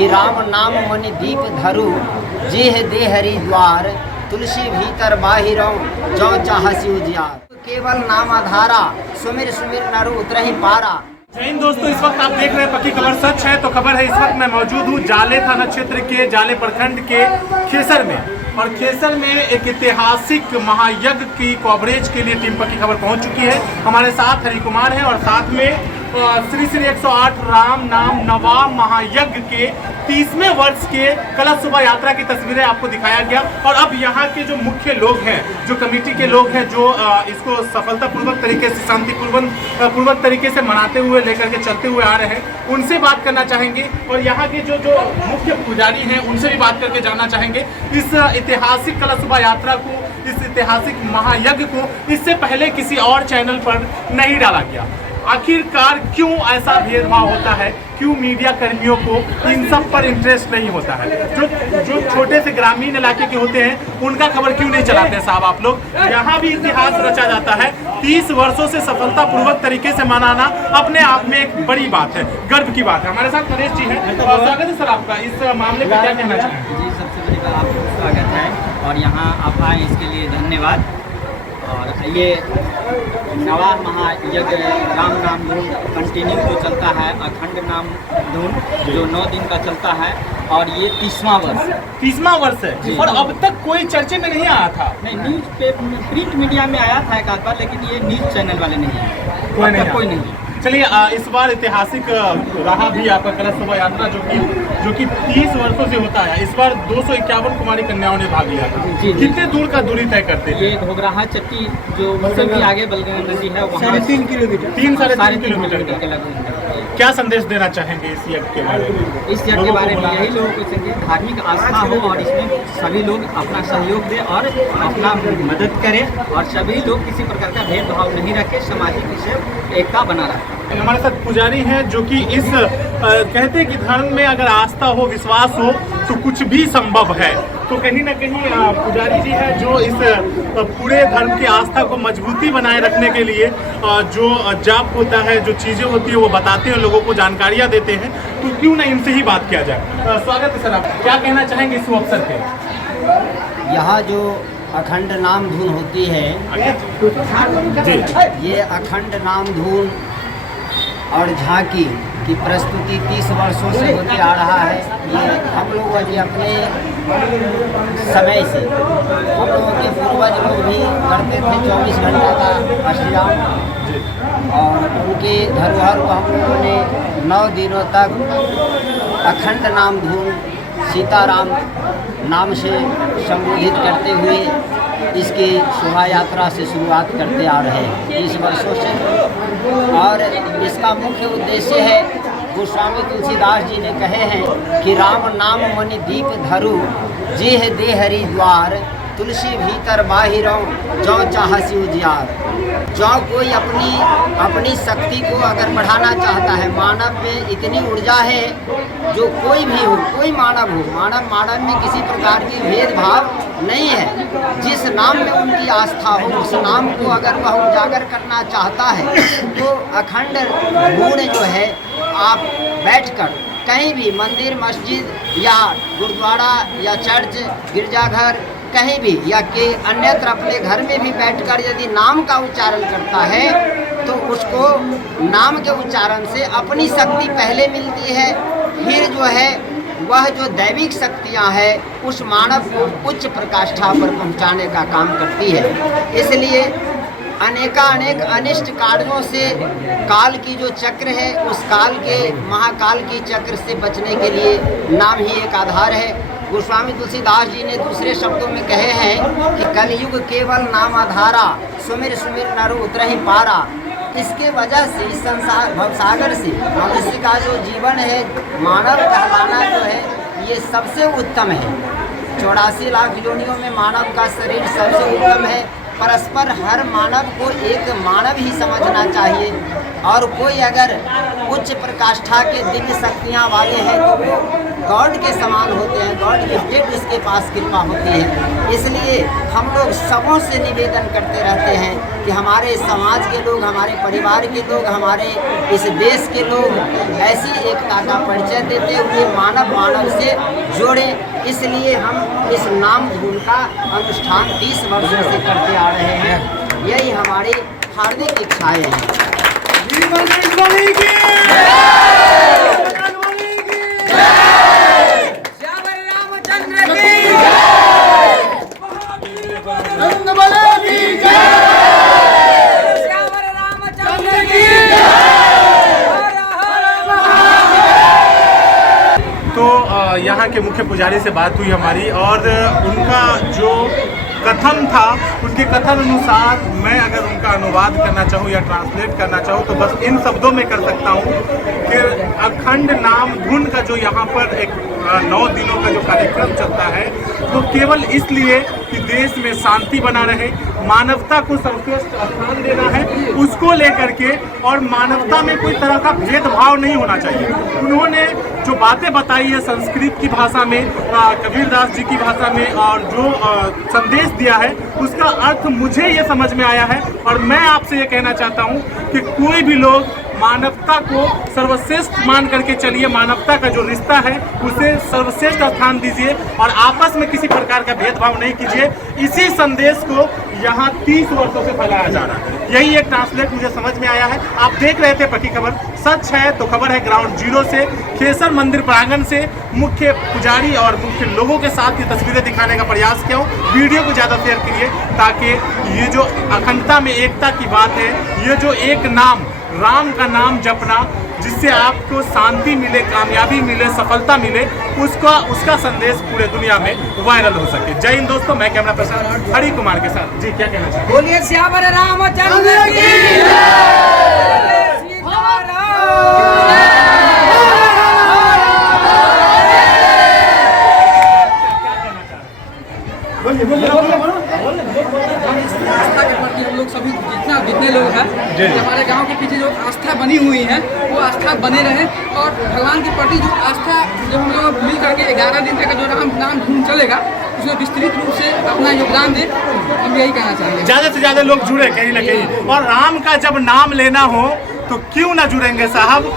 कि राम नाम मनि दीप धरु जेह दे हरि द्वार तुलसी भीतर बाहिरों जो चाहसी उजियार। केवल नाम आधारा सुमिर सुमिर नरु उतरहि पारा। जय हिंद दोस्तों, इस वक्त आप देख रहे हैं पक्की खबर सच है। तो खबर है, इस वक्त मैं मौजूद हूँ जाले थाना क्षेत्र के जाले प्रखंड के खेसर में, और खेसर में एक ऐतिहासिक महायज्ञ की कवरेज के लिए टीम पक्की खबर पहुंच चुकी है। हमारे साथ हरि कुमार है और साथ में श्री श्री 108 राम नाम नवाब महायज्ञ के 30वें वर्ष के कलश शोभा यात्रा की तस्वीरें आपको दिखाया गया। और अब यहाँ के जो मुख्य लोग हैं, जो कमेटी के लोग हैं, जो इसको सफलतापूर्वक तरीके से शांतिपूर्वक तरीके से मनाते हुए लेकर के चलते हुए आ रहे हैं, उनसे बात करना चाहेंगे। और यहाँ के जो मुख्य पुजारी हैं उनसे भी बात करके जानना चाहेंगे इस ऐतिहासिक कलश शोभा यात्रा को, इस ऐतिहासिक महायज्ञ को इससे पहले किसी और चैनल पर नहीं डाला गया। आखिरकार क्यों ऐसा भेदभाव होता है, क्यों मीडिया कर्मियों को इन सब पर इंटरेस्ट नहीं होता है? जो छोटे से ग्रामीण इलाके के होते हैं उनका खबर क्यों नहीं चलाते हैं साहब आप लोग? यहाँ भी इतिहास रचा जाता है। 30 वर्षों से सफलतापूर्वक तरीके से मनाना अपने आप में एक बड़ी बात है, गर्व की बात है। हमारे साथ नरेश जी हैं, स्वागत है सर आपका। इस मामले पर क्या कहना चाहेंगे? जी, सबसे बड़ी बात आपका स्वागत है और यहाँ आप आए इसके लिए धन्यवाद। और ये नवाब महायज्ञ राम नाम धुन कंटिन्यू जो चलता है, अखंड नाम धुन जो 9 दिन का चलता है, और ये 30वां वर्ष है। 30वां वर्ष है और अब तक कोई चर्चे में नहीं आया था। नहीं, न्यूज़ पेपर प्रिंट मीडिया में आया था एक आध बार, लेकिन ये न्यूज़ चैनल वाले नहीं है, कोई नहीं। चलिए, इस बार ऐतिहासिक रहा भी आपका कलश शोभा यात्रा जो कि 30 वर्षों से होता है। इस बार 251 कुमारी कन्याओं ने भाग लिया था। कितने दूर का दूरी तय करते थे? ये घोघराहा चट्टी जो उससे भी आगे बलगंगा नदी है, वहाँ 3.5 किलोमीटर, 3-3.5 किलोमीटर का। लगभग। क्या संदेश देना चाहेंगे इस यज्ञ के बारे में? इस यज्ञ के बारे में यही लोगों को चाहिए धार्मिक आस्था हो और इसमें सभी लोग अपना सहयोग दें और अपना मदद करें, और सभी लोग किसी प्रकार का भेदभाव नहीं रखें, सामाजिक इसे एकता बना रखें। हमारे साथ पुजारी हैं जो कि इस कहते हैं कि धर्म में अगर आस्था हो, विश्वास हो तो कुछ भी संभव है। तो कहीं ना कहीं पुजारी जी हैं जो इस पूरे धर्म की आस्था को मजबूती बनाए रखने के लिए जो जाप होता है, जो चीज़ें होती है वो बताते हैं, लोगों को जानकारियाँ देते हैं। तो क्यों ना इनसे ही बात किया जाए। स्वागत है सर, आप क्या कहना चाहेंगे इस अवसर पे? यहाँ जो अखंड नाम धुन होती है जी, ये अखंड नाम धुन और झांकी की प्रस्तुति 30 वर्षों से होते आ रहा है। ये हम लोग अभी अपने समय से, हम लोगों के पूर्वज लोग भी करते थे 24 घंटा का अष्टयाम, और उनके धरोहर को हम लोगों ने 9 दिनों तक अखंड नाम धुन सीताराम नाम से संबोधित करते हुए इसकी शोभा यात्रा से शुरुआत करते आ रहे हैं 30 वर्षों से। और इसका मुख्य उद्देश्य है, गोस्वामी तुलसीदास जी ने कहे हैं कि राम नाम मनि दीप धरु जेह दे हरि द्वार तुलसी भीतर बाहिरों जो चाहसी उजियार। जो कोई अपनी शक्ति को अगर बढ़ाना चाहता है, मानव में इतनी ऊर्जा है, जो कोई भी हो, कोई मानव हो, मानव में किसी प्रकार की भेदभाव नहीं है। जिस नाम में उनकी आस्था हो, उस नाम को अगर वह उजागर करना चाहता है तो अखंड गुण जो है, आप बैठकर कहीं भी मंदिर, मस्जिद या गुरुद्वारा या चर्च, गिरजाघर, कहीं भी या कि अन्यत्र अपने घर में भी बैठकर यदि नाम का उच्चारण करता है तो उसको नाम के उच्चारण से अपनी शक्ति पहले मिलती है, फिर जो है वह जो दैविक शक्तियां हैं उस मानव को उच्च प्रकाष्ठा पर पहुंचाने का काम करती है। इसलिए अनेक अनिष्ट कार्यों से काल की जो चक्र है, उस काल के महाकाल की चक्र से बचने के लिए नाम ही एक आधार है। गोस्वामी तुलसीदास जी ने दूसरे शब्दों में कहे हैं कि कलयुग केवल नाम आधारा सुमिर सुमिर नरु उतरहि पारा। इसके वजह से इस संसार भवसागर से मनुष्य का जो जीवन है, मानव कहलाना जो है, ये सबसे उत्तम है। 84 लाख योनियों में मानव का शरीर सबसे उत्तम है। परस्पर हर मानव को एक मानव ही समझना चाहिए। और कोई अगर उच्च प्रकाष्ठा के दिव्य शक्तियाँ वाले हैं तो वो गॉड के समान होते हैं, गॉड की गिफ्ट इसके पास कृपा होती है। इसलिए हम लोग सबों से निवेदन करते रहते हैं कि हमारे समाज के लोग, हमारे परिवार के लोग, हमारे इस देश के लोग ऐसी एकता का परिचय देते हुए मानव मानव से जोड़ें। इसलिए हम इस नाम धून का अनुष्ठान 30 वर्षों से करते आ रहे हैं। यही हमारी हार्दिक इच्छाएं हैं। तो यहाँ के मुख्य पुजारी से बात हुई हमारी और उनका जो कथन था, उनके कथन अनुसार मैं अगर उनका अनुवाद करना चाहूँ या ट्रांसलेट करना चाहूँ तो बस इन शब्दों में कर सकता हूँ कि अखंड नाम धुन का जो यहाँ पर एक 9 दिनों का जो कार्यक्रम चलता है वो केवल इसलिए कि देश में शांति बना रहे, मानवता को सर्वश्रेष्ठ स्थान देना है, उसको लेकर के, और मानवता में कोई तरह का भेदभाव नहीं होना चाहिए। उन्होंने जो बातें बताई है संस्कृत की भाषा में, कबीरदास जी की भाषा में, और जो संदेश दिया है उसका अर्थ मुझे ये समझ में आया है। और मैं आपसे ये कहना चाहता हूँ कि कोई भी लोग मानवता को सर्वश्रेष्ठ मान करके चलिए, मानवता का जो रिश्ता है उसे सर्वश्रेष्ठ स्थान दीजिए और आपस में किसी प्रकार का भेदभाव नहीं कीजिए। इसी संदेश को यहाँ 30 वर्षों से फैलाया जा रहा है। यही एक ट्रांसलेट मुझे समझ में आया है। आप देख रहे थे पक्की खबर, सच है तो खबर है ग्राउंड जीरो से, खेसर मंदिर प्रांगण से मुख्य पुजारी और मुख्य लोगों के साथ ये तस्वीरें दिखाने का प्रयास किया हूँ। वीडियो को ज़्यादा शेयर करिए ताकि ये जो अखंडता में एकता की बात है, ये जो एक नाम, राम का नाम जपना, जिससे आपको शांति मिले, कामयाबी मिले, सफलता मिले, उसका संदेश पूरे दुनिया में वायरल हो सके। जय हिंद दोस्तों, मैं कैमरा पर्सन हरि कुमार के साथ। जी क्या कहना चाहिए? बोलिए श्यावर रामचंद्र की आस्था के प्रति हम लोग सभी जितने लोग हैं, हमारे गांव के पीछे जो आस्था बनी हुई है वो आस्था बने रहे, और भगवान के प्रति जो आस्था जो हम लोग मिल करके 11 दिन तक जो नाम धूम चलेगा उसमें विस्तृत रूप से अपना योगदान दे, हम यही कहना चाहेंगे। ज़्यादा से ज़्यादा लोग जुड़े कहीं ना कहीं, और राम का जब नाम लेना हो तो क्यों ना जुड़ेंगे साहब।